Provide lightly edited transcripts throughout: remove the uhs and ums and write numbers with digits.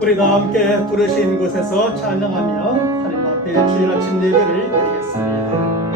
우리가 함께 부르신 곳에서 찬양하며 하나님 앞에 주일 아침 예배를 드리겠습니다.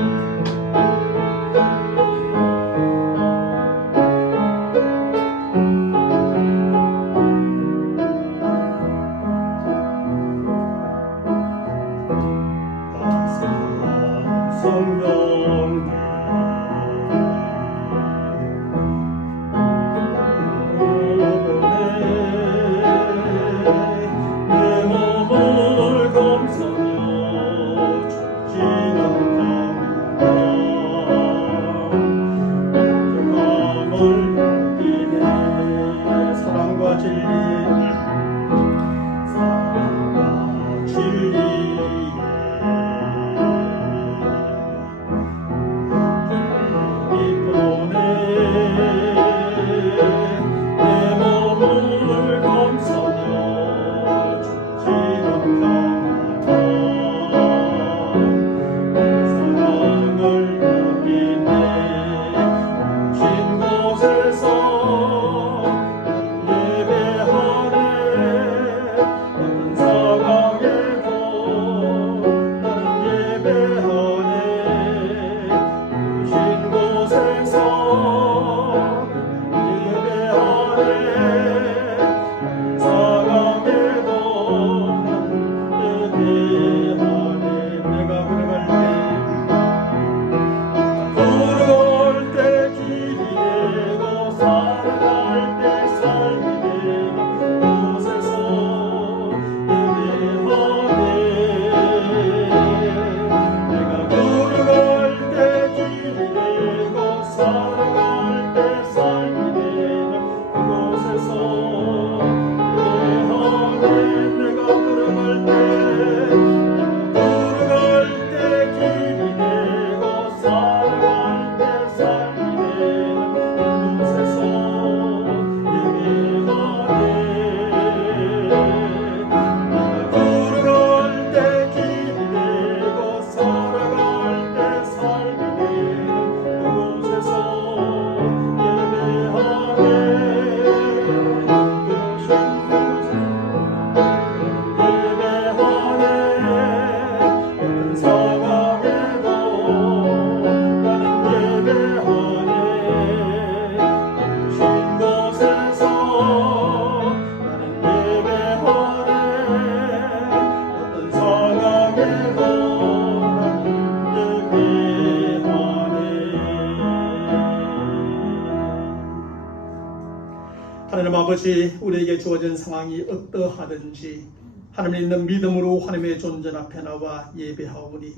하나님 아버지, 우리에게 주어진 상황이 어떠하든지 하나님 있는 믿음으로 하나님의 존전 앞에 나와 예배하오니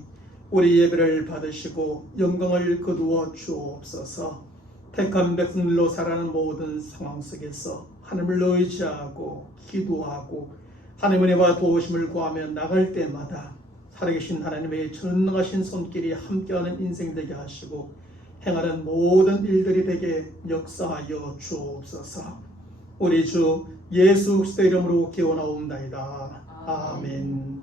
우리 예배를 받으시고 영광을 거두어 주옵소서. 택한 백성들로 살아가는 모든 상황 속에서 하나님을 의지하고 기도하고 하나님의 은혜와 도우심을 구하며 나갈 때마다 살아계신 하나님의 전능하신 손길이 함께하는 인생 되게 하시고 행하는 모든 일들이 되게 역사하여 주옵소서. 우리 주 예수 그리스도 이름으로 기원하옵나이다. 아멘.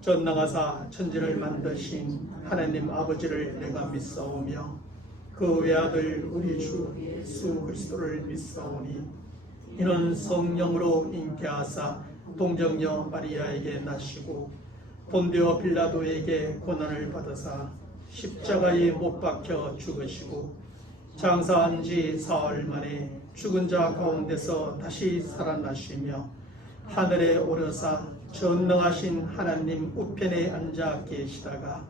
전능하사 천지를 만드신 하나님 아버지를 내가 믿사오며 그 외아들 우리 주 예수 그리스도를 믿사오니 이는 성령으로 잉태하사 동정녀 마리아에게 나시고 본디오 빌라도에게 고난을 받으사 십자가에 못 박혀 죽으시고 장사한 지 사흘 만에 죽은 자 가운데서 다시 살아나시며 하늘에 오르사 전능하신 하나님 우편에 앉아 계시다가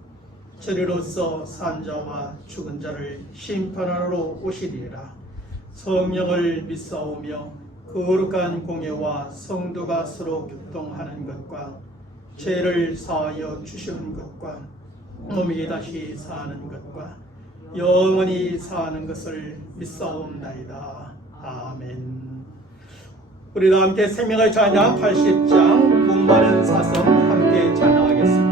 저리로서 산 자와 죽은 자를 심판하러 오시리라. 성령을 믿사오며 거룩한 공예와 성도가 서로 교통하는 것과 죄를 사하여 주시는 것과 몸이 다시 사는 것과 영원히 사는 것을 믿사옵나이다. 아멘. 우리 다 함께 생명의 찬양 80장 목마른 사성 함께 찬양하겠습니다.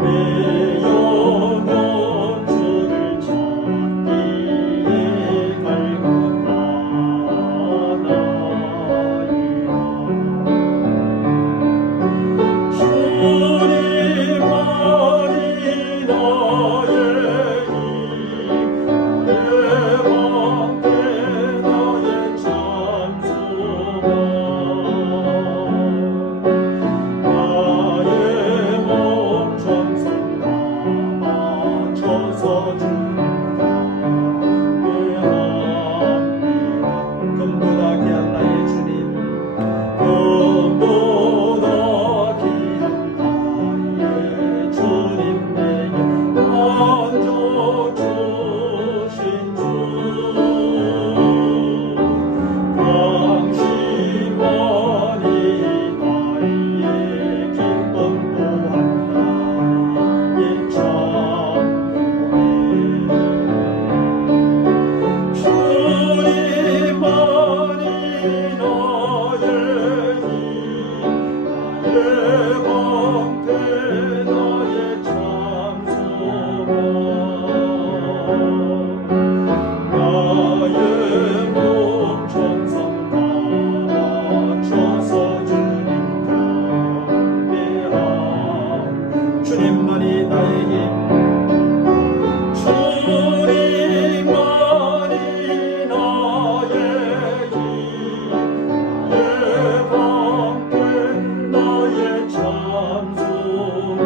내 영혼 주를 찾기에 주님만이 나의 힘 주님만이 나의 힘 예방된 나의 찬송아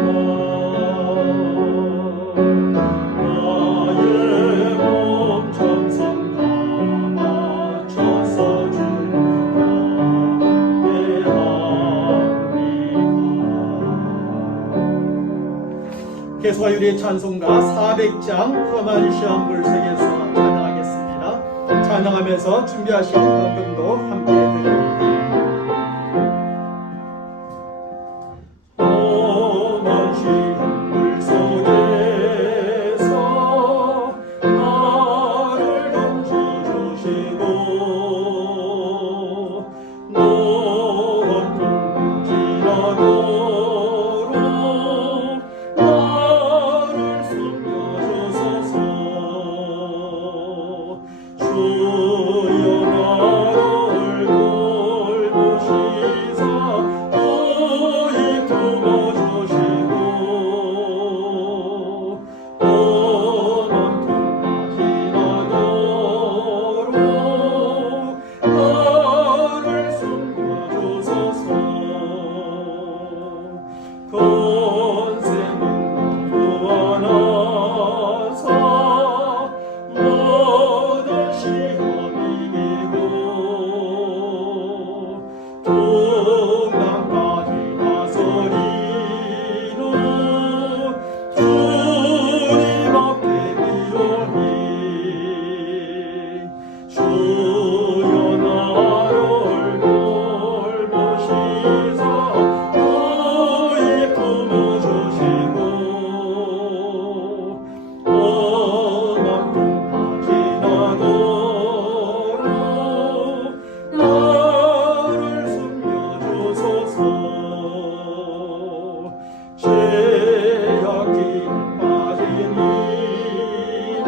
나의 몸 정성 다 맞춰서 주 개수와 유리의 찬송가 400장 험한 시험 물색에서 찬양하겠습니다. 찬양하면서 준비하신 헌금도 함께 드립니다. 험한 시험 물속에서 나를 던져주시고 노원 둥 지나도록 나를 숨겨주소서 주여 나를 돌보시사 또이 품어주시고 험한 둥가 지나도록 나를 숨겨주소서 건생은 구원하사 모든 시험 이기고 동남까지 나서리는 주님 앞에 비오니 주여 나를 돌보시사 또이 품어주시고 험한 둥가 지나도록 나를 숨겨주소서 죄악이 빠진 이놈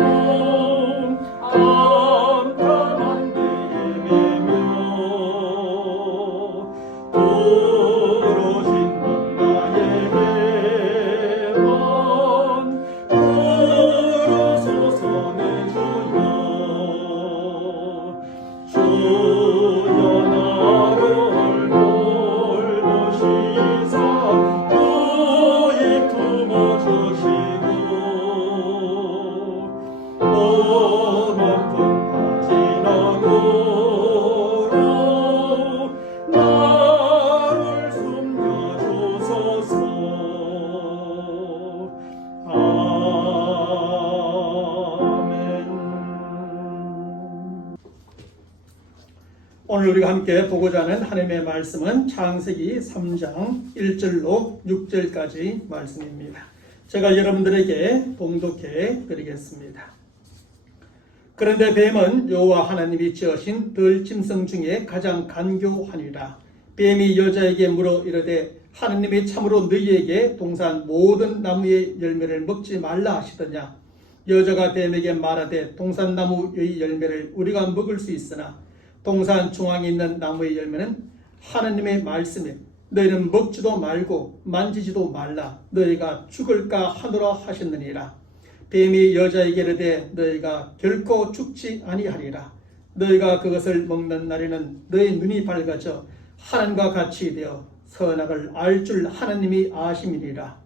깜깜한 데에 매며 부러진 나의 해원 부르소서 내 주여 주여 나를 돌보시사 또이 품어주시고 험한 둥가 지나도록 나를 숨겨주소서 아멘. 오늘 우리가 함께 보고자 하는 하나님의 말씀은 창세기 3장 1절로 6절까지 말씀입니다. 제가 여러분들에게 봉독해 드리겠습니다. 그런데 뱀은 여호와 하나님이 지으신 들짐승 중에 가장 간교하니라. 뱀이 여자에게 물어 이르되 하나님이 참으로 너희에게 동산 모든 나무의 열매를 먹지 말라 하시더냐. 여자가 뱀에게 말하되 동산나무의 열매를 우리가 먹을 수 있으나 동산 중앙에 있는 나무의 열매는 하나님의 말씀에 너희는 먹지도 말고 만지지도 말라 너희가 죽을까 하노라 하셨느니라. 뱀이 여자에게 이르되 너희가 결코 죽지 아니하리라. 너희가 그것을 먹는 날에는 너희 눈이 밝아져 하나님과 같이 되어 선악을 알 줄 하나님이 아심이니라.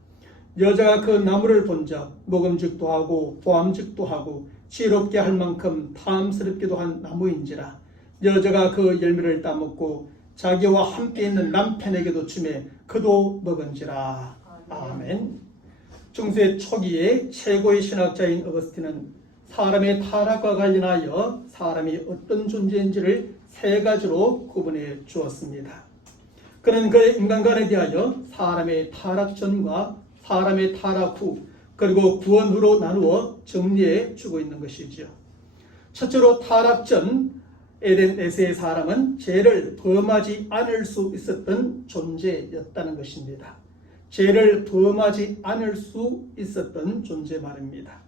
여자가 그 나무를 본즉 먹음직도 하고 보암직도 하고 지혜롭게 할 만큼 탐스럽기도 한 나무인지라. 여자가 그 열매를 따먹고 자기와 함께 있는 남편에게도 주매 그도 먹은지라. 아멘. 중세 초기에 최고의 신학자인 어거스틴은 사람의 타락과 관련하여 사람이 어떤 존재인지를 세 가지로 구분해 주었습니다. 그는 그의 인간관에 대하여 사람의 타락 전과 사람의 타락 후 그리고 구원 후로 나누어 정리해 주고 있는 것이지요. 첫째로 타락 전 에덴에서의 사람은 죄를 범하지 않을 수 있었던 존재였다는 것입니다. 죄를 범하지 않을 수 있었던 존재 말입니다.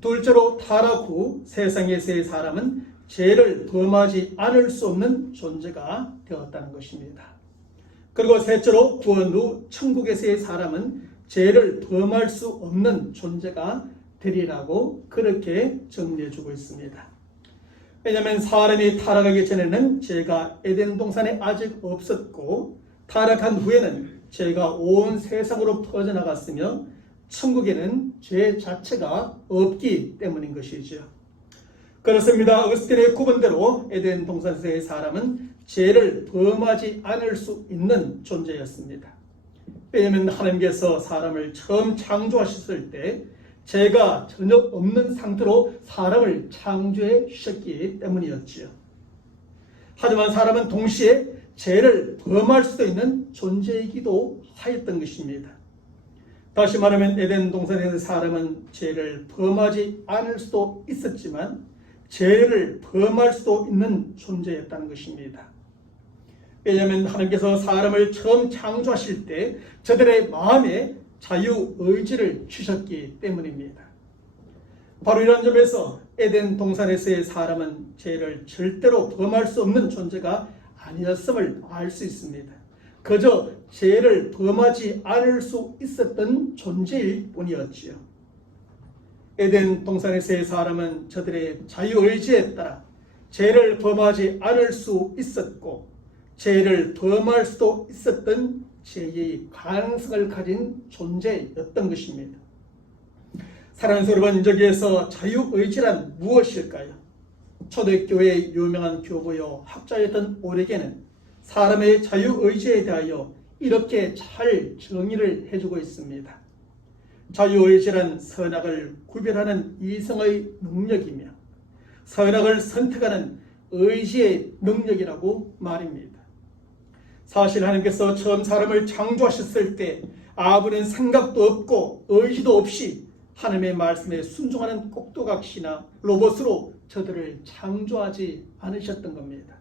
둘째로 타락 후 세상에서의 사람은 죄를 범하지 않을 수 없는 존재가 되었다는 것입니다. 그리고 셋째로 구원 후 천국에서의 사람은 죄를 범할 수 없는 존재가 되리라고 그렇게 정리해주고 있습니다. 왜냐하면 사람이 타락하기 전에는 죄가 에덴 동산에 아직 없었고 타락한 후에는 죄가 온 세상으로 퍼져나갔으며 천국에는 죄 자체가 없기 때문인 것이죠. 그렇습니다. 어거스틴의 구본대로 에덴 동산에서의 사람은 죄를 범하지 않을 수 있는 존재였습니다. 왜냐하면 하나님께서 사람을 처음 창조하셨을 때 죄가 전혀 없는 상태로 사람을 창조해 주셨기 때문이었지요. 하지만 사람은 동시에 죄를 범할 수도 있는 존재이기도 하였던 것입니다. 다시 말하면 에덴 동산에서 사람은 죄를 범하지 않을 수도 있었지만 죄를 범할 수도 있는 존재였다는 것입니다. 왜냐하면 하나님께서 사람을 처음 창조하실 때 저들의 마음에 자유의지를 주셨기 때문입니다. 바로 이런 점에서 에덴 동산에서의 사람은 죄를 절대로 범할 수 없는 존재가 아니었음을 알 수 있습니다. 그저 죄를 범하지 않을 수 있었던 존재일 뿐이었지요. 에덴 동산에서의 사람은 저들의 자유의지에 따라 죄를 범하지 않을 수 있었고 죄를 범할 수도 있었던 죄의 가능성을 가진 존재였던 것입니다. 사랑하는 여러분, 여기에서 자유의지란 무엇일까요? 초대교회의 유명한 교부요 학자였던 오레겐은 사람의 자유의지에 대하여 이렇게 잘 정의를 해주고 있습니다. 자유의지란 선악을 구별하는 이성의 능력이며 선악을 선택하는 의지의 능력이라고 말입니다. 사실 하나님께서 처음 사람을 창조하셨을 때 아무런 생각도 없고 의지도 없이 하나님의 말씀에 순종하는 꼭두각시나 로봇으로 저들을 창조하지 않으셨던 겁니다.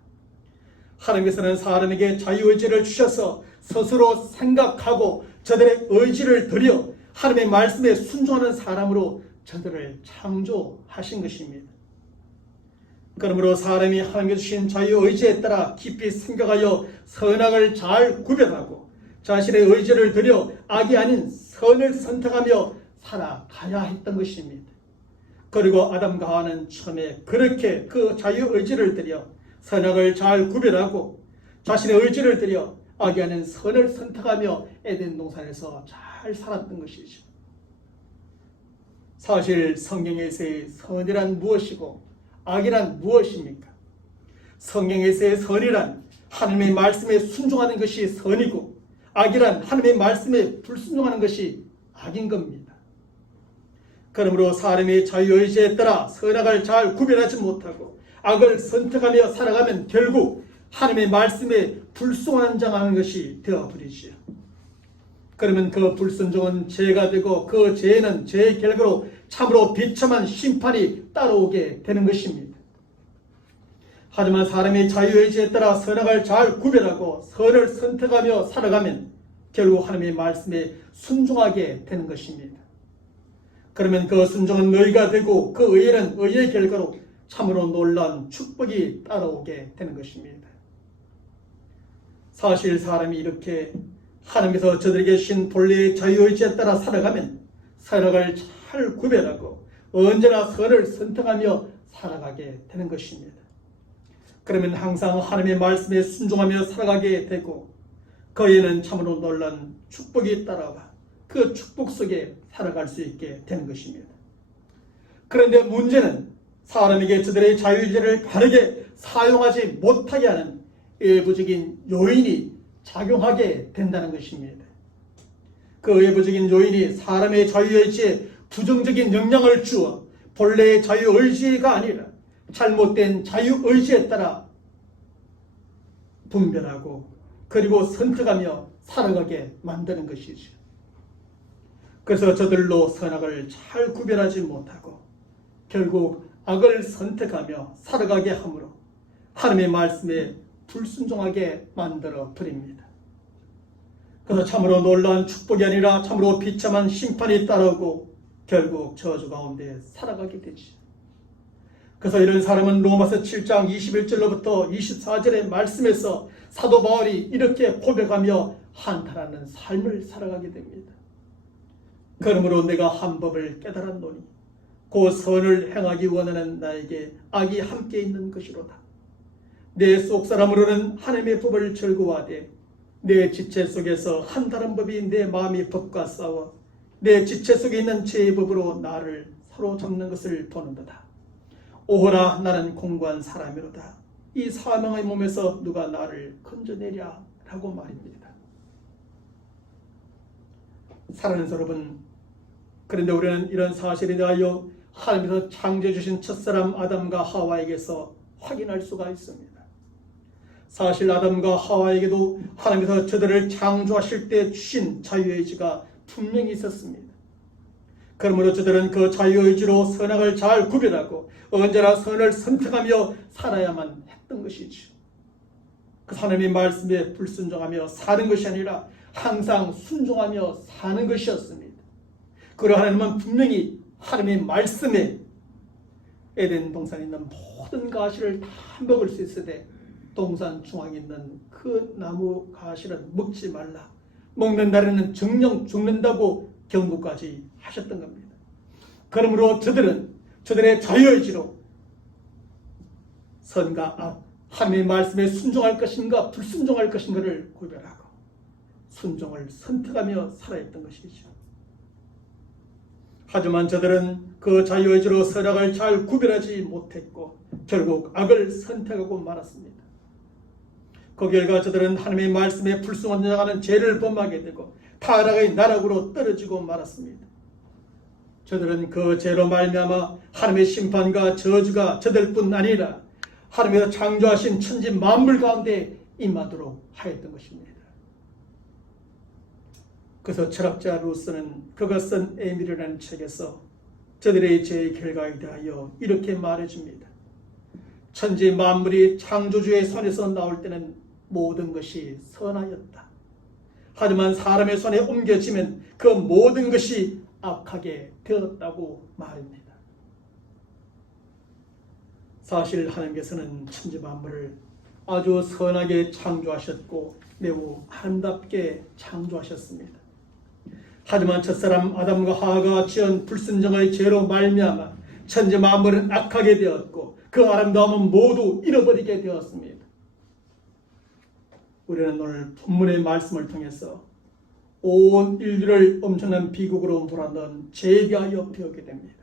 하나님께서는 사람에게 자유의지를 주셔서 스스로 생각하고 저들의 의지를 들여 하나님의 말씀에 순종하는 사람으로 저들을 창조하신 것입니다. 그러므로 사람이 하나님께 주신 자유의지에 따라 깊이 생각하여 선악을 잘 구별하고 자신의 의지를 들여 악이 아닌 선을 선택하며 살아가야 했던 것입니다. 그리고 아담과 하와는 처음에 그렇게 그 자유의지를 들여 선악을 잘 구별하고 자신의 의지를 들여 악이 아닌 선을 선택하며 에덴 동산에서 잘 살았던 것이죠. 사실 성경에서의 선이란 무엇이고 악이란 무엇입니까? 성경에서의 선이란 하나님의 말씀에 순종하는 것이 선이고 악이란 하나님의 말씀에 불순종하는 것이 악인 겁니다. 그러므로 사람의 자유의지에 따라 선악을 잘 구별하지 못하고 악을 선택하며 살아가면 결국 하나님의 말씀에 불순종하는 것이 되어버리지요. 그러면 그 불순종은 죄가 되고 그 죄는 죄의 결과로 참으로 비참한 심판이 따라오게 되는 것입니다. 하지만 사람의 자유의지에 따라 선악을 잘 구별하고 선을 선택하며 살아가면 결국 하나님의 말씀에 순종하게 되는 것입니다. 그러면 그 순종은 의가 되고 그 의는 의의 결과로 참으로 놀라운 축복이 따라오게 되는 것입니다. 사실 사람이 이렇게 하나님께서 저들에게 주신 본래의 자유의지에 따라 살아가면 선악을 잘 구별하고 언제나 선을 선택하며 살아가게 되는 것입니다. 그러면 항상 하나님의 말씀에 순종하며 살아가게 되고 그에는 참으로 놀라운 축복이 따라와 그 축복 속에 살아갈 수 있게 되는 것입니다. 그런데 문제는 사람에게 저들의 자유의지를 바르게 사용하지 못하게 하는 외부적인 요인이 작용하게 된다는 것입니다. 그 외부적인 요인이 사람의 자유의지에 부정적인 영향을 주어 본래의 자유의지가 아니라 잘못된 자유의지에 따라 분별하고 그리고 선택하며 살아가게 만드는 것이죠. 그래서 저들로 선악을 잘 구별하지 못하고 결국 악을 선택하며 살아가게 하므로 하나님의 말씀에 불순종하게 만들어 버립니다. 그래서 참으로 놀라운 축복이 아니라 참으로 비참한 심판이 따르고 결국 저주 가운데 살아가게 되지. 그래서 이런 사람은 로마서 7장 21절로부터 24절의 말씀에서 사도 바울이 이렇게 고백하며 한탄하는 삶을 살아가게 됩니다. 그러므로 내가 한 법을 깨달았노니 그 선을 행하기 원하는 나에게 악이 함께 있는 것이로다. 내 속사람으로는 하나님의 법을 즐거워하되 내 지체 속에서 한 다른 법이 내 마음의 법과 싸워 내 지체 속에 있는 죄의 법으로 나를 사로잡는 것을 보는도다. 오호라, 나는 공고한 사람이로다. 이 사망의 몸에서 누가 나를 건져내랴 라고 말입니다. 사랑하는 여러분, 그런데 우리는 이런 사실에 대하여 하나님께서 창조해 주신 첫사람 아담과 하와에게서 확인할 수가 있습니다. 사실 아담과 하와에게도 하나님께서 저들을 창조하실 때 주신 자유의지가 분명히 있었습니다. 그러므로 저들은 그 자유의지로 선악을 잘 구별하고 언제나 선을 선택하며 살아야만 했던 것이죠. 그 하나님의 말씀에 불순종하며 사는 것이 아니라 항상 순종하며 사는 것이었습니다. 그리고 하나님은 분명히 하나님의 말씀에 에덴 동산에 있는 모든 가시를 다 먹을 수 있으되 동산 중앙에 있는 그 나무 가시는 먹지 말라. 먹는 날에는 정령 죽는다고 경고까지 하셨던 겁니다. 그러므로 저들의 자유의지로 선과 악, 하나님의 말씀에 순종할 것인가 불순종할 것인가를 구별하고 순종을 선택하며 살아있던 것이죠. 하지만 저들은 그 자유의지로 선악을 잘 구별하지 못했고 결국 악을 선택하고 말았습니다. 그 결과 저들은 하나님의 말씀에 불순종하는 죄를 범하게 되고 타락의 나락으로 떨어지고 말았습니다. 저들은 그 죄로 말미암아 하나님의 심판과 저주가 저들뿐 아니라 하나님께서 창조하신 천지 만물 가운데 임하도록 하였던 것입니다. 그래서 철학자 루스는 그가 쓴 에밀이라는 책에서 저들의 죄의 결과에 대하여 이렇게 말해줍니다. 천지 만물이 창조주의 손에서 나올 때는 모든 것이 선하였다. 하지만 사람의 손에 옮겨지면 그 모든 것이 악하게 되었다고 말합니다. 사실 하나님께서는 천지 만물을 아주 선하게 창조하셨고 매우 아름답게 창조하셨습니다. 하지만 첫사람 아담과 하와가 지은 불순종의 죄로 말미암아 천지 만물은 악하게 되었고 그 아름다움은 모두 잃어버리게 되었습니다. 우리는 오늘 본문의 말씀을 통해서 온 인류를 엄청난 비극으로 몰아넣은 죄에 대하여 배우게 됩니다.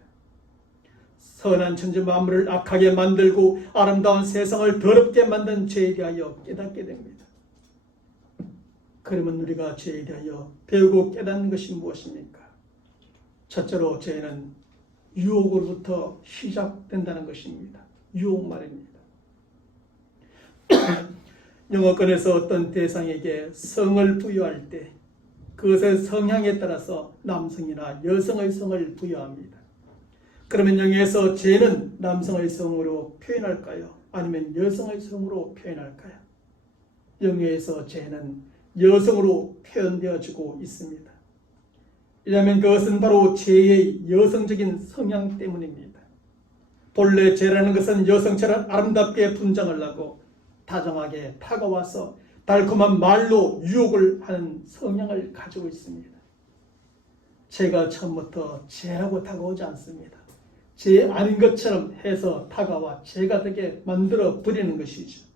선한 천지 만물을 악하게 만들고 아름다운 세상을 더럽게 만든 죄에 대하여 깨닫게 됩니다. 그러면 우리가 죄에 대하여 배우고 깨닫는 것이 무엇입니까? 첫째로 죄는 유혹으로부터 시작된다는 것입니다. 유혹 말입니다. 영어권에서 어떤 대상에게 성을 부여할 때 그것의 성향에 따라서 남성이나 여성의 성을 부여합니다. 그러면 영어에서 죄는 남성의 성으로 표현할까요? 아니면 여성의 성으로 표현할까요? 영어에서 죄는 여성으로 표현되어지고 있습니다. 왜냐하면 그것은 바로 죄의 여성적인 성향 때문입니다. 본래 죄라는 것은 여성처럼 아름답게 분장을 하고 다정하게 다가와서 달콤한 말로 유혹을 하는 성향을 가지고 있습니다. 죄가 처음부터 죄라고 다가오지 않습니다. 죄 아닌 것처럼 해서 다가와 죄가 되게 만들어 버리는 것이죠.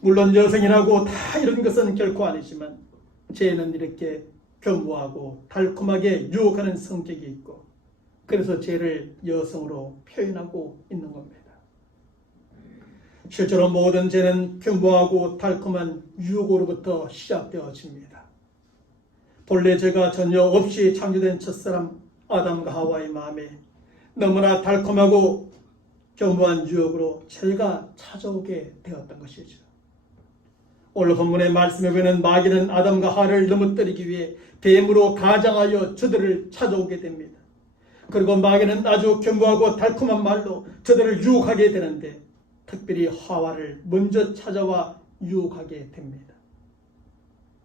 물론 여성이라고 다 이런 것은 결코 아니지만 죄는 이렇게 겸허하고 달콤하게 유혹하는 성격이 있고 그래서 죄를 여성으로 표현하고 있는 겁니다. 실제로 모든 죄는 겸허하고 달콤한 유혹으로부터 시작되어집니다. 본래 죄가 전혀 없이 창조된 첫사람 아담과 하와의 마음에 너무나 달콤하고 겸허한 유혹으로 죄가 찾아오게 되었던 것이죠. 오늘 본문의 말씀에 보면 마귀는 아담과 하와를 넘어뜨리기 위해 뱀으로 가장하여 저들을 찾아오게 됩니다. 그리고 마귀는 아주 겸허하고 달콤한 말로 저들을 유혹하게 되는데 특별히 하와를 먼저 찾아와 유혹하게 됩니다.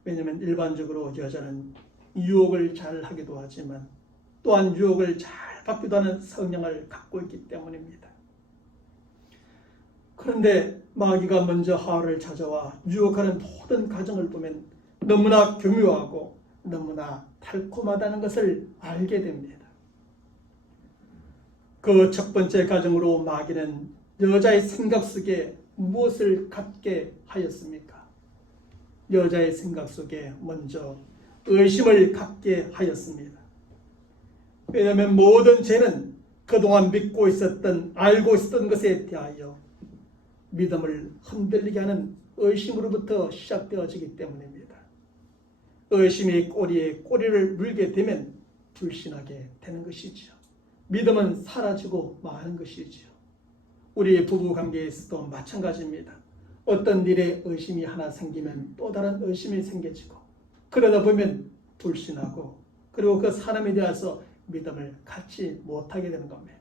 왜냐하면 일반적으로 여자는 유혹을 잘 하기도 하지만 또한 유혹을 잘 받기도 하는 성향을 갖고 있기 때문입니다. 그런데 마귀가 먼저 하와를 찾아와 유혹하는 모든 과정을 보면 너무나 교묘하고 너무나 달콤하다는 것을 알게 됩니다. 그 첫 번째 가정으로 마귀는 여자의 생각 속에 무엇을 갖게 하였습니까? 여자의 생각 속에 먼저 의심을 갖게 하였습니다. 왜냐하면 모든 죄는 그동안 믿고 있었던, 알고 있었던 것에 대하여 믿음을 흔들리게 하는 의심으로부터 시작되어지기 때문입니다. 의심이 꼬리에 꼬리를 물게 되면 불신하게 되는 것이지요. 믿음은 사라지고 마는 것이지요. 우리 부부관계에서도 마찬가지입니다. 어떤 일에 의심이 하나 생기면 또 다른 의심이 생겨지고, 그러다 보면 불신하고, 그리고 그 사람에 대해서 믿음을 갖지 못하게 되는 겁니다.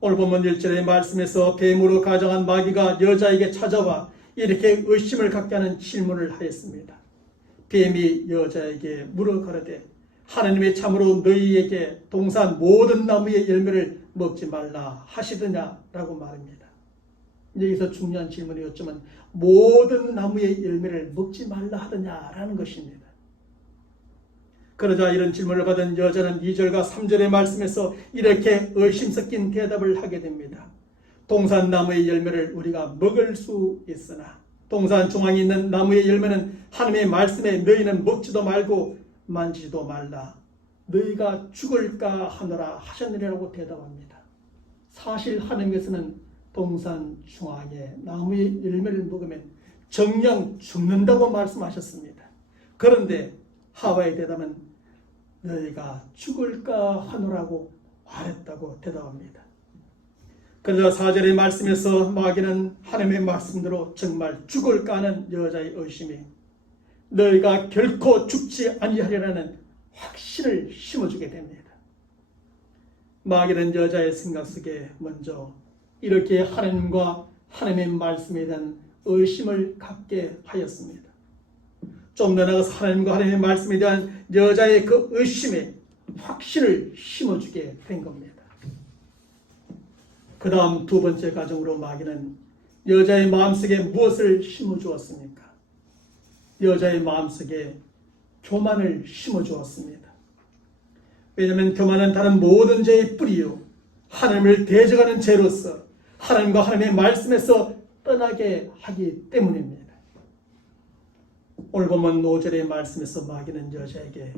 오늘 본문 1절의 말씀에서 뱀으로 가정한 마귀가 여자에게 찾아와 이렇게 의심을 갖게 하는 질문을 하였습니다. 뱀이 여자에게 물어 가로되 하나님이 참으로 너희에게 동산 모든 나무의 열매를 먹지 말라 하시더냐라고 말합니다. 여기서 중요한 질문이었지만 모든 나무의 열매를 먹지 말라 하더냐라는 것입니다. 그러자 이런 질문을 받은 여자는 2절과 3절의 말씀에서 이렇게 의심 섞인 대답을 하게 됩니다. 동산 나무의 열매를 우리가 먹을 수 있으나 동산 중앙에 있는 나무의 열매는 하나님의 말씀에 너희는 먹지도 말고 만지지도 말라 너희가 죽을까 하노라 하셨느니라고 대답합니다. 사실 하나님께서는 동산 중앙에 나무의 열매를 먹으면 정녕 죽는다고 말씀하셨습니다. 그런데 하와의 대답은 너희가 죽을까 하노라고 말했다고 대답합니다. 그러자 4절의 말씀에서 마귀는 하나님의 말씀대로 정말 죽을까 하는 여자의 의심이 너희가 결코 죽지 아니하리라는 확신을 심어주게 됩니다. 마귀는 여자의 생각 속에 먼저 이렇게 하나님과 하나님의 말씀에 대한 의심을 갖게 하였습니다. 좀 더 나아가서 하나님과 하나님의 말씀에 대한 여자의 그 의심에 확신을 심어주게 된 겁니다. 그 다음 두 번째 가정으로 마귀는 여자의 마음속에 무엇을 심어주었습니까? 여자의 마음속에 교만을 심어주었습니다. 왜냐하면 교만은 다른 모든 죄의 뿌리요 하나님을 대적하는 죄로서 하나님과 하나님의 말씀에서 떠나게 하기 때문입니다. 오늘 보면 5절의 말씀에서 마귀는 여자에게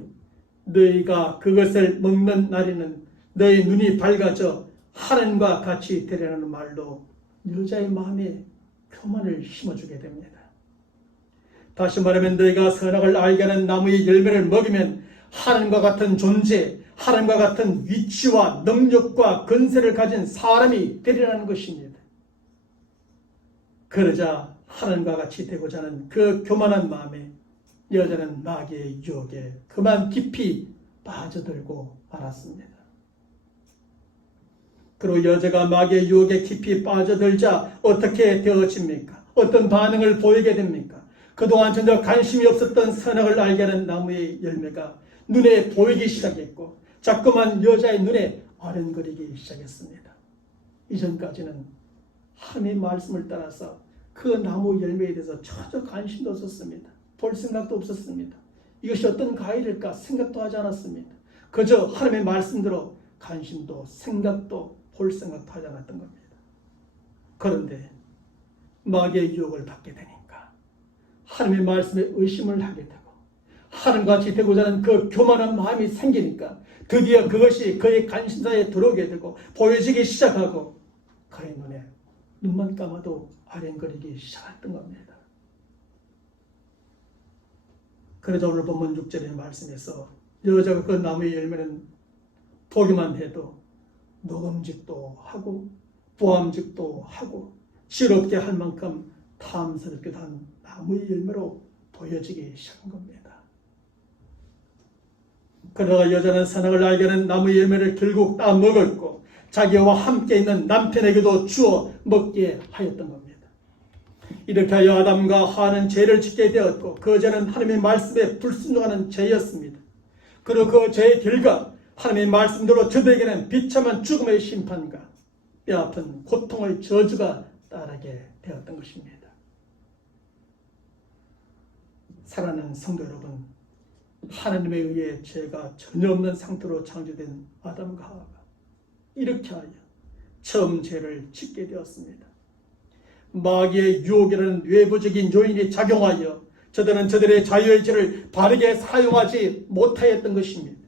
너희가 그것을 먹는 날에는 너희 눈이 밝아져 하나님과 같이 되리라는 말로 여자의 마음에 교만을 심어주게 됩니다. 다시 말하면 너희가 선악을 알게 하는 나무의 열매를 먹으면 하나님과 같은 존재, 하나님과 같은 위치와 능력과 근세를 가진 사람이 되리라는 것입니다. 그러자 하나님과 같이 되고자 하는 그 교만한 마음에 여자는 마귀의 유혹에 그만 깊이 빠져들고 말았습니다. 그리고 여자가 마귀의 유혹에 깊이 빠져들자 어떻게 되어집니까? 어떤 반응을 보이게 됩니까? 그동안 전혀 관심이 없었던 선악을 알게 하는 나무의 열매가 눈에 보이기 시작했고 자꾸만 여자의 눈에 아른거리기 시작했습니다. 이전까지는 하나님의 말씀을 따라서 그 나무 열매에 대해서 전혀 관심도 없었습니다. 볼 생각도 없었습니다. 이것이 어떤 과일일까 생각도 하지 않았습니다. 그저 하나님의 말씀대로 관심도 생각도 볼 생각도 하지 않았던 겁니다. 그런데 마귀의 유혹을 받게 되니까 하나님의 말씀에 의심을 하게 되고 하나님과 같이 되고자 하는 그 교만한 마음이 생기니까 드디어 그것이 그의 관심사에 들어오게 되고 보여지기 시작하고 그의 눈에 눈만 감아도 아른거리기 시작했던 겁니다. 그래서 오늘 본문 6절의 말씀에서 여자가 그 나무의 열매는 보기만 해도 녹음직도 하고 보암직도 하고 지롭게 할 만큼 탐스럽기도 한 나무의 열매로 보여지기 시작한 겁니다. 그러다가 여자는 선악을 알게 하는 나무의 열매를 결국 다 먹었고 자기와 함께 있는 남편에게도 주어 먹게 하였던 겁니다. 이렇게 하여 아담과 하와는 죄를 짓게 되었고 그 죄는 하나님의 말씀에 불순종하는 죄였습니다. 그리고 그 죄의 결과 하나님의 말씀대로 저들에게는 비참한 죽음의 심판과 뼈아픈 고통의 저주가 따르게 되었던 것입니다. 사랑하는 성도 여러분, 하나님에 의해 죄가 전혀 없는 상태로 창조된 아담과 하와가 이렇게 하여 처음 죄를 짓게 되었습니다. 마귀의 유혹이라는 외부적인 요인이 작용하여 저들의 자유의지를 바르게 사용하지 못하였던 것입니다.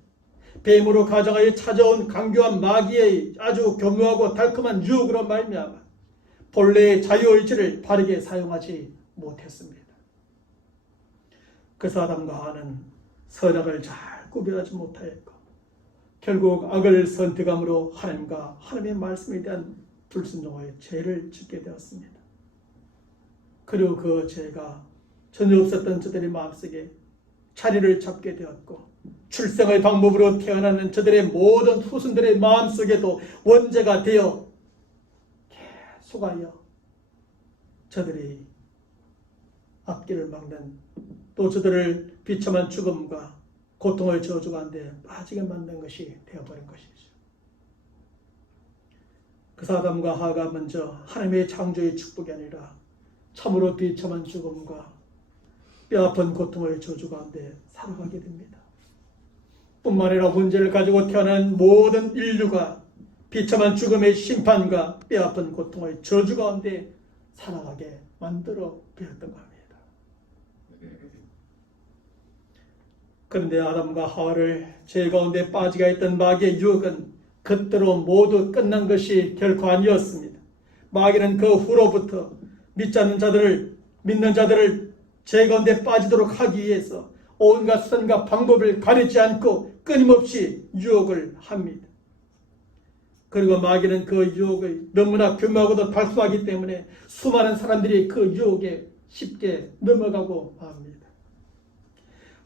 뱀으로 가정하여 찾아온 강교한 마귀의 아주 교묘하고 달콤한 유혹으로 말미암아 본래의 자유의지를 바르게 사용하지 못했습니다. 그래서 아담과 하와는 선악을 잘 구별하지 못하였고 결국 악을 선택함으로 하나님과 하나님의 말씀에 대한 불순종의 죄를 짓게 되었습니다. 그리고 그 죄가 전혀 없었던 저들의 마음속에 자리를 잡게 되었고 출생의 방법으로 태어나는 저들의 모든 후손들의 마음속에도 원죄가 되어 계속하여 저들이 앞길을 막는 또 저들을 비참한 죽음과 고통의 저주 가운데 빠지게 만든 것이 되어버린 것이죠. 그래서 아담과 하와가 먼저 하나님의 창조의 축복이 아니라 참으로 비참한 죽음과 뼈아픈 고통의 저주 가운데 살아가게 됩니다. 뿐만 아니라 문제를 가지고 태어난 모든 인류가 비참한 죽음의 심판과 뼈아픈 고통의 저주 가운데 살아가게 만들어 버렸던 겁니다. 그런데 아담과 하와를 죄 가운데 빠지게 했던 마귀의 유혹은 그때로 모두 끝난 것이 결코 아니었습니다. 마귀는 그 후로부터 믿는 자들을 죄 가운데 빠지도록 하기 위해서 온갖 수단과 방법을 가리지 않고 끊임없이 유혹을 합니다. 그리고 마귀는 그 유혹을 너무나 교묘하고도 달콤하기 때문에 수많은 사람들이 그 유혹에 쉽게 넘어가고 맙니다.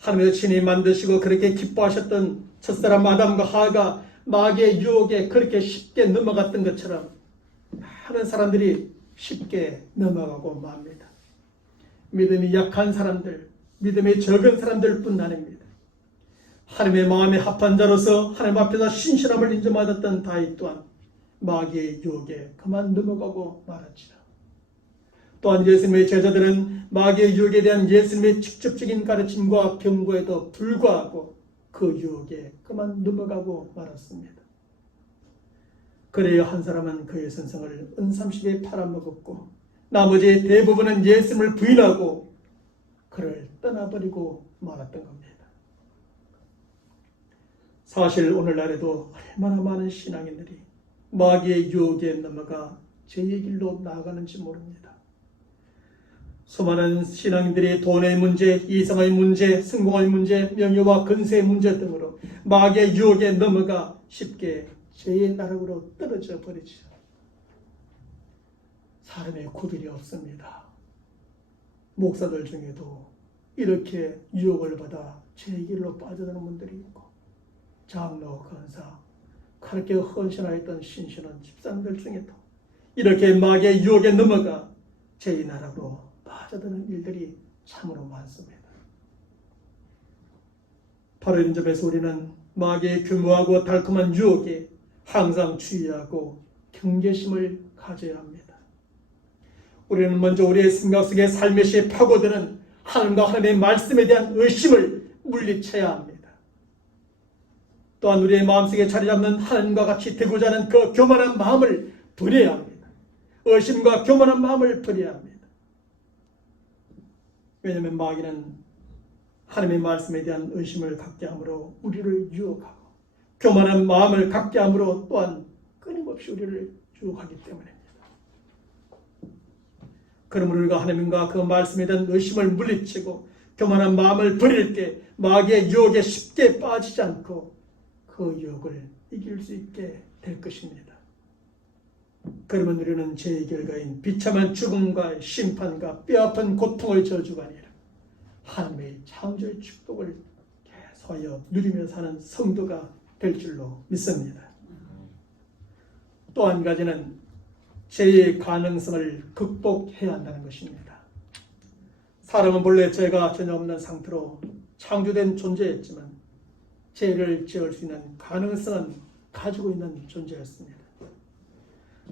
하나님의 친히 만드시고 그렇게 기뻐하셨던 첫사람 아담과 하와가 마귀의 유혹에 그렇게 쉽게 넘어갔던 것처럼 많은 사람들이 쉽게 넘어가고 맙니다. 믿음이 약한 사람들, 믿음이 적은 사람들뿐 아닙니다. 하나님의 마음에 합한 자로서 하나님 앞에서 신실함을 인정받았던 다윗 또한 마귀의 유혹에 그만 넘어가고 말았지요. 또한 예수님의 제자들은 마귀의 유혹에 대한 예수님의 직접적인 가르침과 경고에도 불구하고 그 유혹에 그만 넘어가고 말았습니다. 그래야 한 사람은 그의 선생을 은삼십에 팔아먹었고 나머지 대부분은 예수님을 부인하고 그를 떠나버리고 말았던 겁니다. 사실 오늘날에도 얼마나 많은 신앙인들이 마귀의 유혹에 넘어가 죄의 길로 나아가는지 모릅니다. 수많은 신앙인들이 돈의 문제, 이성의 문제, 성공의 문제, 명예와 근세의 문제 등으로 마귀의 유혹에 넘어가 쉽게 죄의 나락으로 떨어져 버리죠. 사람의 구별이 없습니다. 목사들 중에도 이렇게 유혹을 받아 죄의 길로 빠져드는 분들이 있고 장로, 권사, 그렇게 헌신하였던 신신한 집사님들 중에도 이렇게 마귀의 유혹에 넘어가 죄의 나락으로 빠져드는 일들이 참으로 많습니다. 바로 이런 점에서 우리는 마귀의 교묘하고 달콤한 유혹에 항상 주의하고 경계심을 가져야 합니다. 우리는 먼저 우리의 생각 속에 살며시 파고드는 하나님과 하나님의 말씀에 대한 의심을 물리쳐야 합니다. 또한 우리의 마음속에 자리 잡는 하나님과 같이 되고자 하는 그 교만한 마음을 버려야 합니다. 의심과 교만한 마음을 버려야 합니다. 왜냐하면 마귀는 하나님의 말씀에 대한 의심을 갖게 함으로 우리를 유혹하고 교만한 마음을 갖게 함으로 또한 끊임없이 우리를 유혹하기 때문입니다. 그러므로 우리가 하나님과 그 말씀에 대한 의심을 물리치고 교만한 마음을 버릴 때 마귀의 유혹에 쉽게 빠지지 않고 그 유혹을 이길 수 있게 될 것입니다. 그러면 우리는 죄의 결과인 비참한 죽음과 심판과 뼈아픈 고통의 저주가 아니라 하나님의 창조의 축복을 계속하여 누리며 사는 성도가 될 줄로 믿습니다. 또 한 가지는 죄의 가능성을 극복해야 한다는 것입니다. 사람은 본래 죄가 전혀 없는 상태로 창조된 존재였지만 죄를 지을 수 있는 가능성은 가지고 있는 존재였습니다.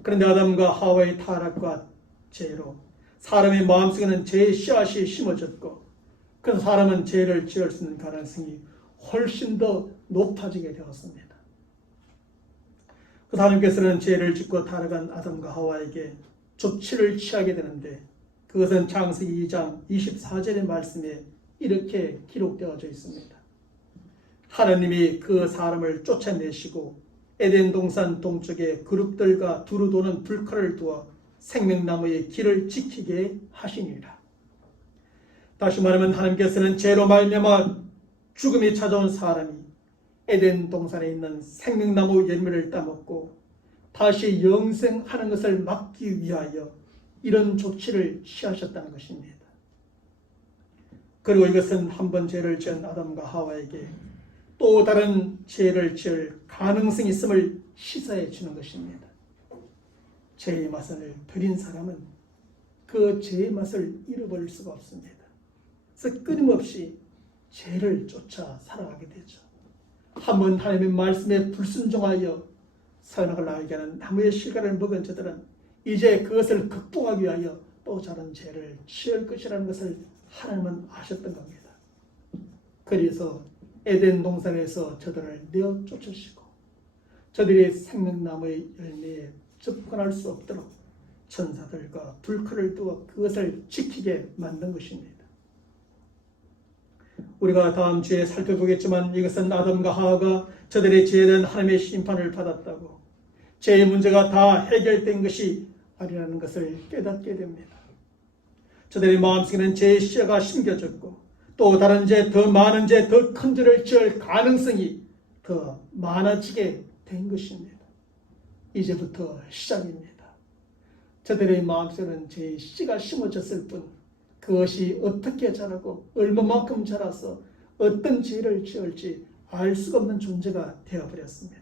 그런데 아담과 하와의 타락과 죄로 사람의 마음속에는 죄의 씨앗이 심어졌고 그 사람은 죄를 지을 수 있는 가능성이 훨씬 더 높아지게 되었습니다. 그 하나님께서는 죄를 짓고 타락한 아담과 하와에게 조치를 취하게 되는데 그것은 창세기 2장 24절의 말씀에 이렇게 기록되어져 있습니다. 하나님이 그 사람을 쫓아내시고 에덴 동산 동쪽에 그룹들과 두루 도는 불칼을 두어 생명나무의 길을 지키게 하시니라. 다시 말하면 하나님께서는 죄로 말미암아 죽음이 찾아온 사람이 에덴 동산에 있는 생명나무 열매를 따먹고 다시 영생하는 것을 막기 위하여 이런 조치를 취하셨다는 것입니다. 그리고 이것은 한 번 죄를 지은 아담과 하와에게 또 다른 죄를 지을 가능성이 있음을 시사해 주는 것입니다. 죄의 맛을 버린 사람은 그 죄의 맛을 잃어버릴 수가 없습니다. 그래서 끊임없이 죄를 쫓아 살아가게 되죠. 한번 하나님의 말씀에 불순종하여 선악을 알게 하는 나무의 실과를 먹은 저들은 이제 그것을 극복하기 위하여 또 다른 죄를 지을 것이라는 것을 하나님은 아셨던 겁니다. 그래서 에덴 동산에서 저들을 내어 쫓으시고 저들이 생명나무의 열매에 접근할 수 없도록 천사들과 불칼을 두어 그것을 지키게 만든 것입니다. 우리가 다음 주에 살펴보겠지만 이것은 아담과 하와가 저들의 죄에 대한 하나님의 심판을 받았다고 죄의 문제가 다 해결된 것이 아니라는 것을 깨닫게 됩니다. 저들의 마음속에는 죄의 씨가 심겨졌고 또 다른 죄, 더 많은 죄, 더 큰 죄를 지을 가능성이 더 많아지게 된 것입니다. 이제부터 시작입니다. 저들의 마음속에는 죄의 씨가 심어졌을 뿐 그것이 어떻게 자라고 얼마만큼 자라서 어떤 죄를 지을지 알 수가 없는 존재가 되어버렸습니다.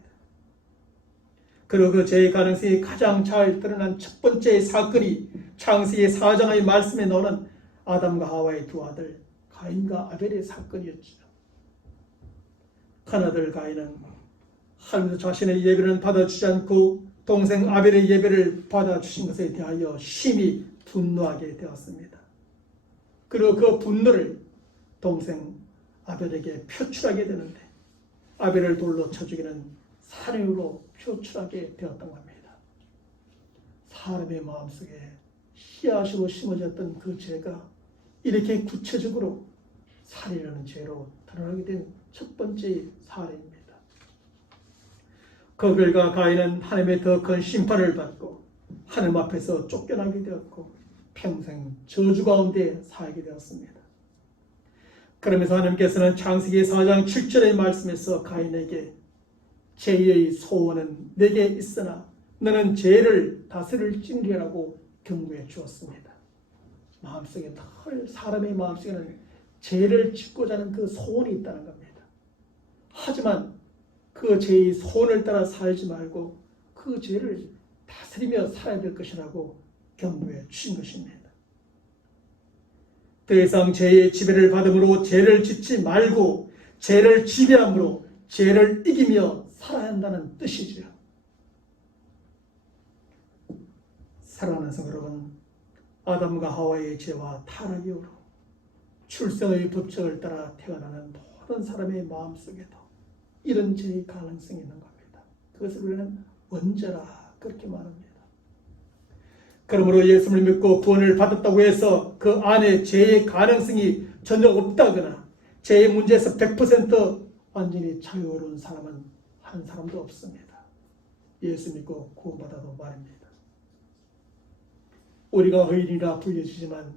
그리고 그 죄의 가능성이 가장 잘 드러난 첫 번째 사건이 창세기 4장의 말씀에 나오는 아담과 하와의 두 아들 가인과 아벨의 사건이었죠. 큰 아들 가인은 하나님께서 자신의 예배는 받아주지 않고 동생 아벨의 예배를 받아주신 것에 대하여 심히 분노하게 되었습니다. 그리고 그 분노를 동생 아벨에게 표출하게 되는데 아벨을 돌로 쳐 죽이는 살인으로 표출하게 되었던 겁니다. 사람의 마음속에 씨앗으로 심어졌던 그 죄가 이렇게 구체적으로 살인이라는 죄로 드러나게 된 첫 번째 사례입니다. 그 결과 가인은 하나님의 더 큰 심판을 받고 하나님 앞에서 쫓겨나게 되었고 평생 저주 가운데 살게 되었습니다. 그러면서 하나님께서는 창세기 4장 7절의 말씀에서 가인에게 죄의 소원은 내게 있으나 너는 죄를 다스릴 찌니라고 경고해 주었습니다. 마음속에 늘 사람의 마음속에는 죄를 짓고자 하는 그 소원이 있다는 겁니다. 하지만 그 죄의 소원을 따라 살지 말고 그 죄를 다스리며 살아야 될 것이라고 경고해 주신 것입니다. 더 이상 죄의 지배를 받음으로 죄를 짓지 말고 죄를 지배함으로 죄를 이기며 살아야 한다는 뜻이지요. 사랑하는 성도 여러분, 아담과 하와의 죄와 타락 이후로 출생의 법칙을 따라 태어나는 모든 사람의 마음속에도 이런 죄의 가능성이 있는 겁니다. 그것을 우리는 원죄라 그렇게 말합니다. 그러므로 예수를 믿고 구원을 받았다고 해서 그 안에 죄의 가능성이 전혀 없다거나 죄의 문제에서 100% 완전히 자유로운 사람은 한 사람도 없습니다. 예수 믿고 구원받아도 말입니다. 우리가 의인이라 불려지지만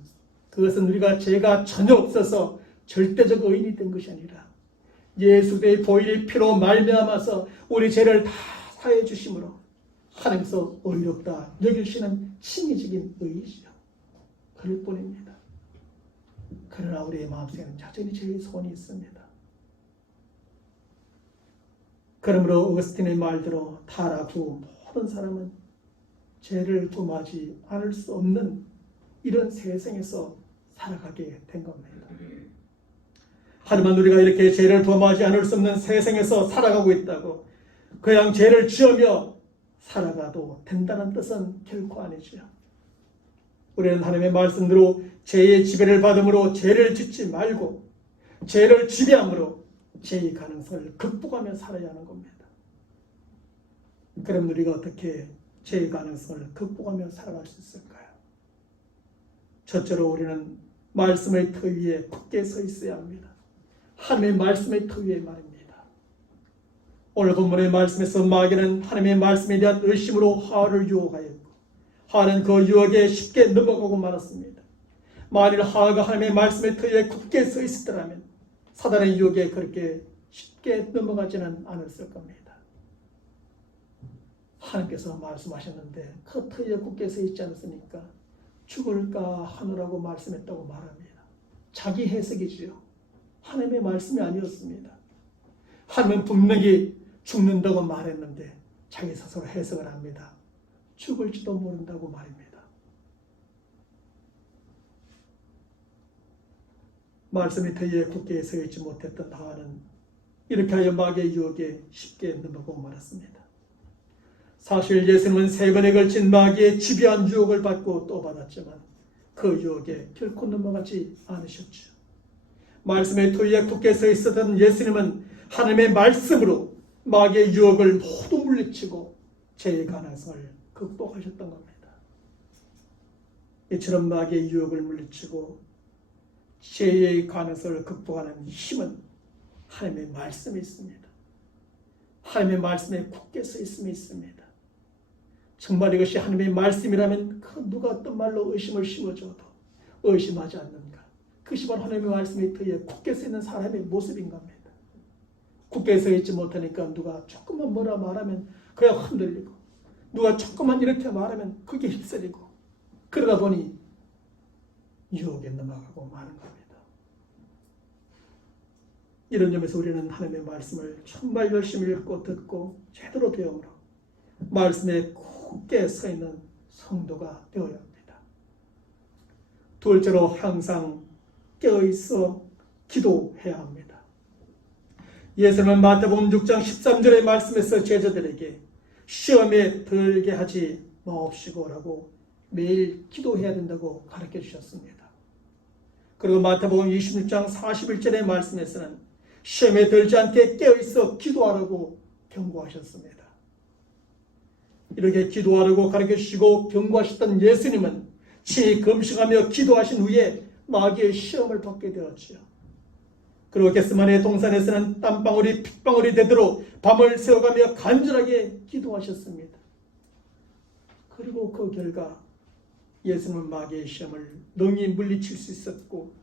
그것은 우리가 죄가 전혀 없어서 절대적 의인이 된 것이 아니라 예수의 보혈의 피로 말미암아서 우리 죄를 다 사해 주심으로 하나님께서 의롭다 여기시는 칭의적인 의이시죠. 그럴 뿐입니다. 그러나 우리의 마음속에는 여전히 죄의 소원이 있습니다. 그러므로 어거스틴의 말대로 타락 후 모든 사람은 죄를 범하지 않을 수 없는 이런 세상에서 살아가게 된 겁니다. 하지만 우리가 이렇게 죄를 범하지 않을 수 없는 세상에서 살아가고 있다고 그냥 죄를 지으며 살아가도 된다는 뜻은 결코 아니죠. 우리는 하나님의 말씀대로 죄의 지배를 받음으로 죄를 짓지 말고 죄를 지배함으로 죄의 가능성을 극복하며 살아야 하는 겁니다. 그럼 우리가 어떻게 죄의 가능성을 극복하며 살아갈 수 있을까요? 첫째로 우리는 말씀의 터 위에 굳게 서 있어야 합니다. 하나님의 말씀의 터 위에 말입니다. 오늘 본문의 말씀에서 마귀는 하나님의 말씀에 대한 의심으로 하와를 유혹하였고 하와는 그 유혹에 쉽게 넘어가고 말았습니다. 만일 하와가 하나님의 말씀의 터 위에 굳게 서 있었더라면 사단의 유혹에 그렇게 쉽게 넘어가지는 않았을 겁니다. 하나님께서 말씀하셨는데 그 터 위에 굳게 서 있지 않았으니까 죽을까 하느라고 말씀했다고 말합니다. 자기 해석이지요. 하나님의 말씀이 아니었습니다. 하나님은 분명히 죽는다고 말했는데 자기 스스로 해석을 합니다. 죽을지도 모른다고 말입니다. 말씀이 터 위에 굳게 서 있지 못했던 하와는 이렇게 하여 마귀의 유혹에 쉽게 넘어가고 말았습니다. 사실 예수님은 3번에 걸친 마귀의 집요한 유혹을 받고 또 받았지만 그 유혹에 결코 넘어가지 않으셨죠. 말씀의 터 위에 굳게 서 있었던 예수님은 하나님의 말씀으로 마귀의 유혹을 모두 물리치고 죄의 가능성을 극복하셨던 겁니다. 이처럼 마귀의 유혹을 물리치고 죄의 가능성을 극복하는 힘은 하나님의 말씀에 있습니다. 하나님의 말씀에 굳게 서 있음에 있습니다. 정말 이것이 하나님의 말씀이라면 그 누가 어떤 말로 의심을 심어줘도 의심하지 않는가. 그것이 바로 하나님의 말씀의 터 위에 굳게 서 있는 사람의 모습인 겁니다. 굳게 서 있지 못하니까 누가 조금만 뭐라 말하면 그냥 흔들리고 누가 조금만 이렇게 말하면 그게 휩쓸리고 그러다 보니 유혹에 넘어가고 마는 겁니다. 이런 점에서 우리는 하나님의 말씀을 정말 열심히 읽고 듣고 제대로 배움으로 말씀에 굳게 서 있는 성도가 되어야 합니다. 둘째로 항상 깨어있어 기도해야 합니다. 예수님은 마태복음 6장 13절의 말씀에서 제자들에게 시험에 들게 하지 마옵시고라고 매일 기도해야 된다고 가르쳐 주셨습니다. 그리고 마태복음 26장 41절의 말씀에서는 시험에 들지 않게 깨어있어 기도하라고 경고하셨습니다. 이렇게 기도하라고 가르쳐 주시고 경고하셨던 예수님은 친히 금식하며 기도하신 후에 마귀의 시험을 받게 되었지요. 그리고 겟세마네 동산에서는 땀방울이 핏방울이 되도록 밤을 새워가며 간절하게 기도하셨습니다. 그리고 그 결과 예수님은 마귀의 시험을 능히 물리칠 수 있었고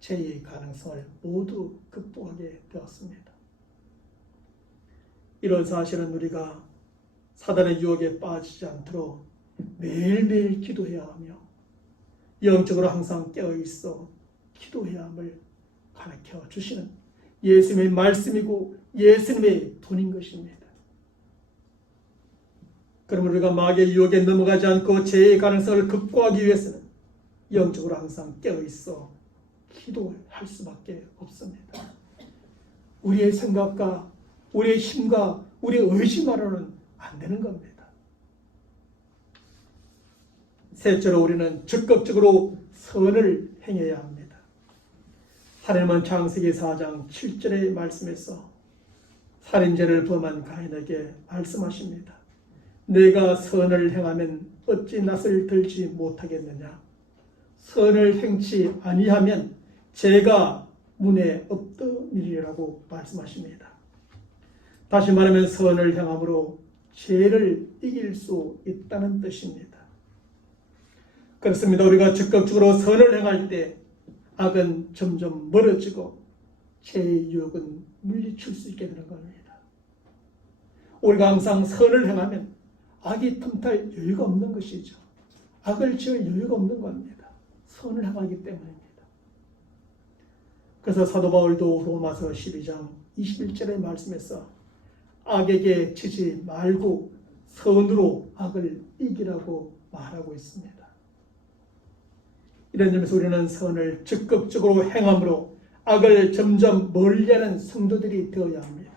죄의 가능성을 모두 극복하게 되었습니다. 이런 사실은 우리가 사단의 유혹에 빠지지 않도록 매일매일 기도해야 하며 영적으로 항상 깨어있어 기도해야 함을 가르쳐 주시는 예수님의 말씀이고 예수님의 돈인 것입니다. 그럼 우리가 마귀의 유혹에 넘어가지 않고 죄의 가능성을 극복하기 위해서는 영적으로 항상 깨어있어 기도할 수밖에 없습니다. 우리의 생각과 우리의 힘과 우리의 의심만으로는 안 되는 겁니다. 셋째로 우리는 적극적으로 선을 행해야 합니다. 하나님은 창세기 4장 7절의 말씀에서 살인죄를 범한 가인에게 말씀하십니다. 내가 선을 행하면 어찌 낯을 들지 못하겠느냐. 선을 행치 아니하면 죄가 문에 없더니라고 말씀하십니다. 다시 말하면 선을 행함으로 죄를 이길 수 있다는 뜻입니다. 그렇습니다. 우리가 적극적으로 선을 행할 때 악은 점점 멀어지고 죄의 유혹은 물리칠 수 있게 되는 겁니다. 우리가 항상 선을 행하면 악이 틈탈 여유가 없는 것이죠. 악을 지을 여유가 없는 겁니다. 선을 행하기 때문입니다. 그래서 사도 바울도 로마서 12장 21절의 말씀에서 악에게 지지 말고 선으로 악을 이기라고 말하고 있습니다. 이런 점에서 우리는 선을 적극적으로 행함으로 악을 점점 멀리하는 성도들이 되어야 합니다.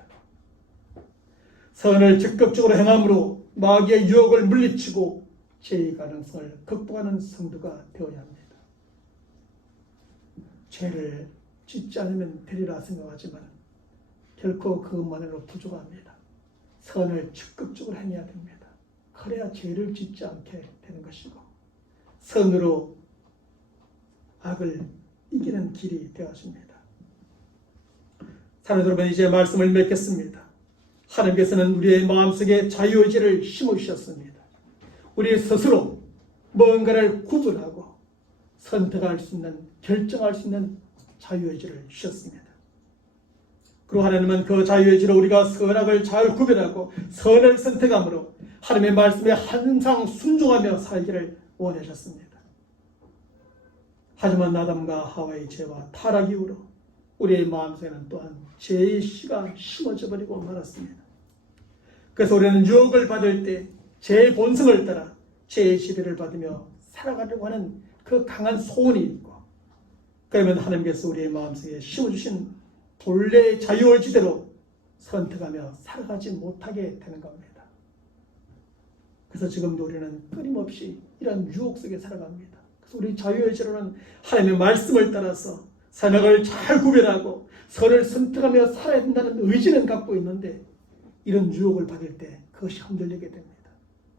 선을 적극적으로 행함으로 마귀의 유혹을 물리치고 죄의 가능성을 극복하는 성도가 되어야 합니다. 죄를 짓지 않으면 되리라 생각하지만 결코 그것만으로 부족합니다. 선을 적극적으로 행해야 됩니다. 그래야 죄를 짓지 않게 되는 것이고 선으로 악을 이기는 길이 되어집니다. 사랑하는 여러분, 이제 말씀을 맺겠습니다. 하나님께서는 우리의 마음속에 자유의지를 심으셨습니다. 우리 스스로 뭔가를 구분하고 선택할 수 있는, 결정할 수 있는 자유의지를 주셨습니다. 그리고 하나님은 그 자유의지로 우리가 선악을 잘 구별하고 선을 선택함으로 하나님의 말씀에 항상 순종하며 살기를 원하셨습니다. 하지만 아담과 하와의 죄와 타락 이후로 우리의 마음속에는 또한 죄의 씨가 심어져 버리고 말았습니다. 그래서 우리는 유혹을 받을 때 죄의 본성을 따라 죄의 지배를 받으며 살아가려고 하는 그 강한 소원이 있고, 그러면 하나님께서 우리의 마음속에 심어주신 본래의 자유의지대로 선택하며 살아가지 못하게 되는 겁니다. 그래서 지금도 우리는 끊임없이 이런 유혹 속에 살아갑니다. 그래서 우리 자유의지로는 하나님의 말씀을 따라서 선악을 잘 구별하고 선을 선택하며 살아야 된다는 의지는 갖고 있는데, 이런 유혹을 받을 때 그것이 흔들리게 됩니다.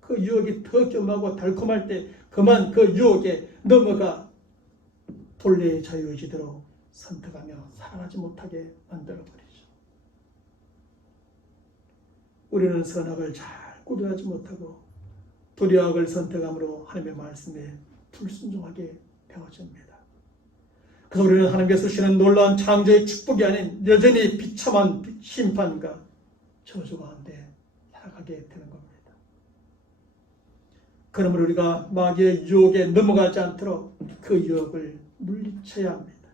그 유혹이 더 겸하고 달콤할 때 그만 그 유혹에 넘어가 본래의 자유의지대로 선택하며 살아가지 못하게 만들어버리죠. 우리는 선악을 잘 구별하지 못하고 불의악을 선택함으로 하나님의 말씀에 불순종하게 되어집니다. 그래서 우리는 하나님께서 주시는 놀라운 창조의 축복이 아닌 여전히 비참한 심판과 저주 가운데 살아가게 되는 겁니다. 그러므로 우리가 마귀의 유혹에 넘어가지 않도록 그 유혹을 물리쳐야 합니다.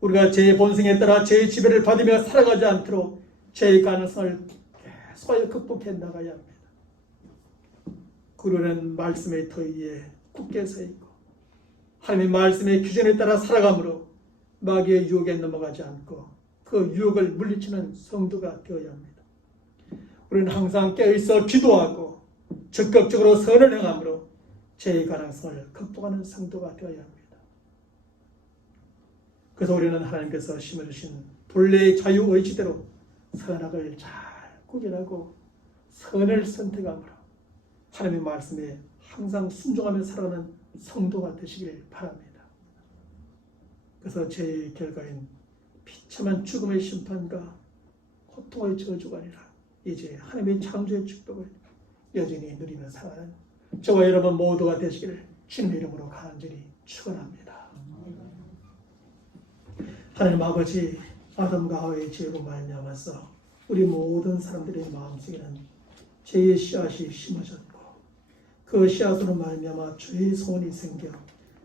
우리가 죄의 본성에 따라 죄의 지배를 받으며 살아가지 않도록 죄의 가능성을 계속하여 극복해 나가야 합니다. 그러는 말씀의 터 위에 굳게 서 있고 하나님의 말씀의 규정에 따라 살아가므로 마귀의 유혹에 넘어가지 않고 그 유혹을 물리치는 성도가 되어야 합니다. 우리는 항상 깨어있어 기도하고 적극적으로 선을 행함으로 죄의 가능성을 극복하는 성도가 되어야 합니다. 그래서 우리는 하나님께서 심어주신 본래의 자유의지대로 선악을 잘 구별하고 선을 선택함으로 하나님의 말씀에 항상 순종하며 살아가는 성도가 되시길 바랍니다. 그래서 죄의 결과인 비참한 죽음의 심판과 고통의 저주가 아니라 이제 하나님의 창조의 축복을 여전히 누리며 살아가는 저와 여러분 모두가 되시기를 주님의 이름으로 간절히 축원합니다. 하나님 아버지, 아담과 하와의 죄로 말미암아서 우리 모든 사람들의 마음속에는 죄의 씨앗이 심어졌고 그 씨앗으로 말미암아 죄의 소원이 생겨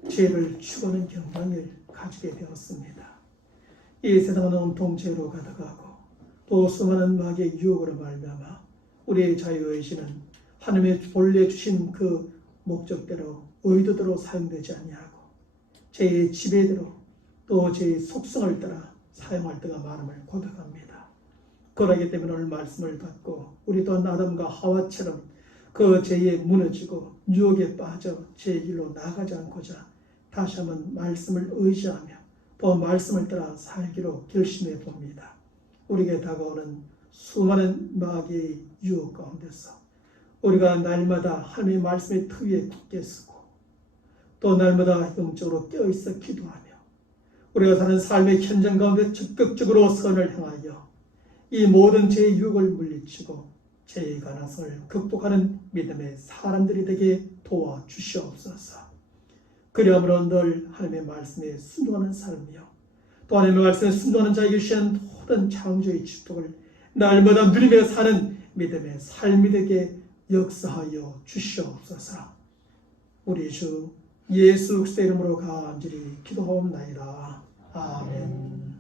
죄를 추구하는 경향을 가지게 되었습니다. 이 세상은 온통 죄로 가득하고 또 수많은 마귀의 유혹으로 말미암아 우리의 자유의지는 하나님의 본래 주신 그 목적대로 의도대로 사용되지 아니하고 죄의 지배대로 또 죄의 속성을 따라 사용할 때가 많음을 고백합니다. 그러기 때문에 오늘 말씀을 받고 우리 또한 아담과 하와처럼 그 죄에 무너지고 유혹에 빠져 죄의 길로 나가지 않고자 다시 한번 말씀을 의지하며 또 말씀을 따라 살기로 결심해 봅니다. 우리에게 다가오는 수많은 마귀의 유혹 가운데서 우리가 날마다 하나님의 말씀의 터 위에 굳게 서고 또 날마다 영적으로 깨어있어 기도하며 우리가 사는 삶의 현장 가운데 적극적으로 선을 행하여 이 모든 죄의 유혹을 물리치고 죄의 가능성을 극복하는 믿음의 사람들이 되게 도와주시옵소서. 그리함으로 늘 하나님의 말씀에 순종하는 삶이요 또 하나님의 말씀에 순종하는 자에게 주시는 모든 창조의 축복을 날마다 누리며 사는 믿음의 삶이 되게 역사하여 주시옵소서. 우리 주 예수 그리스도의 이름으로 간절히 기도하옵나이다. 아멘.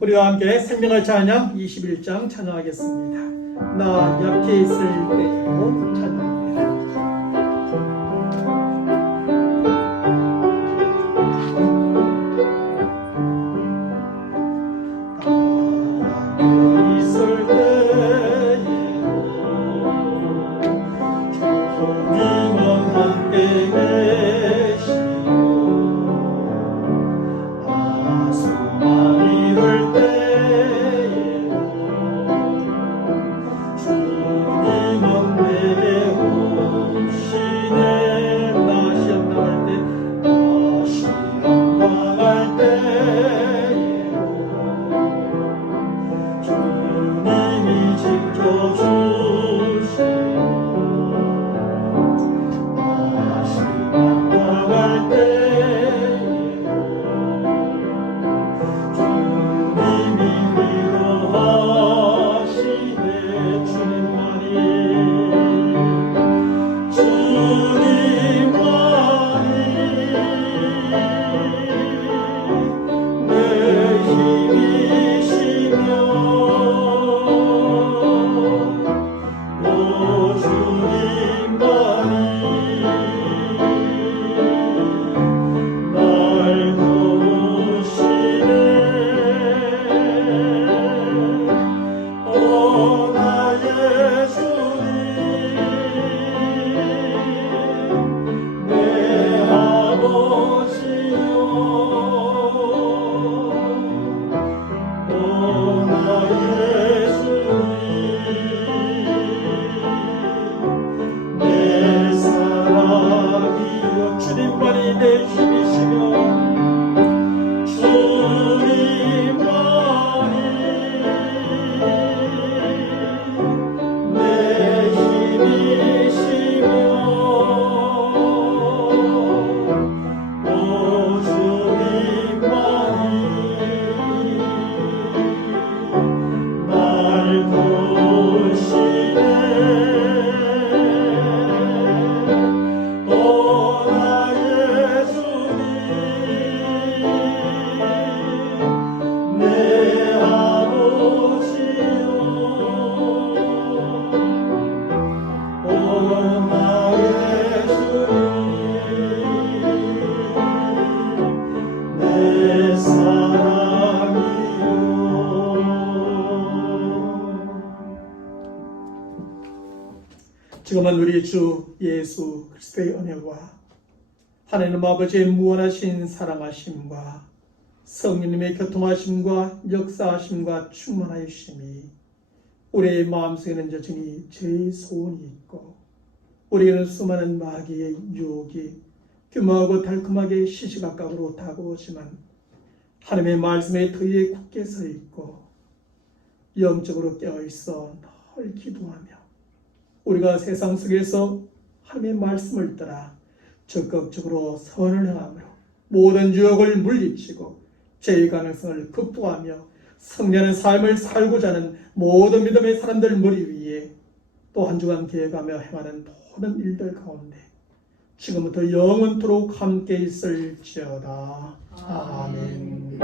우리와 함께 생명의 찬양 21장 찬양하겠습니다. 나 약해 있을 때에도 찬양합니다. 주님은 함께 계시고 주님이 지켜주시고 다시 나갈 때에 주님이 위로하시네. 주님만이 내 힘이시며 오 주님만이 날 도우시네. 오 나의 주님 내 아버지요 오 나의 주님 내 사랑이요 주님만이 내 힘이시며 주님만이 내 힘이시며 오 주님만이 날 도우시네. 오 나의 주님 내 아버지요 오 나의 주님 내 사랑이요. 지금은 우리 주 예수 그리스도의 은혜와 하나님 아버지의 무한하신 사랑하심과 성령님의 교통하심과 역사하심과 충만하심이 우리의 마음속에는 여전히 죄의 소원이 있고 우리에게는 수많은 마귀의 유혹이 규모하고 달콤하게 시시각각으로 다가오지만 하나님의 말씀에 더 위에 굳게 서 있고 영적으로 깨어있어 늘 기도하며 우리가 세상 속에서 하나님의 말씀을 따라 적극적으로 선을 행함으로 모든 유혹을 물리치고 죄의 가능성을 극복하며 성령의 삶을 살고자 하는 모든 믿음의 사람들 머리 위에 또 한 주간 계획하며 행하는 모든 일들 가운데 지금부터 영원토록 함께 있을지어다. 아멘.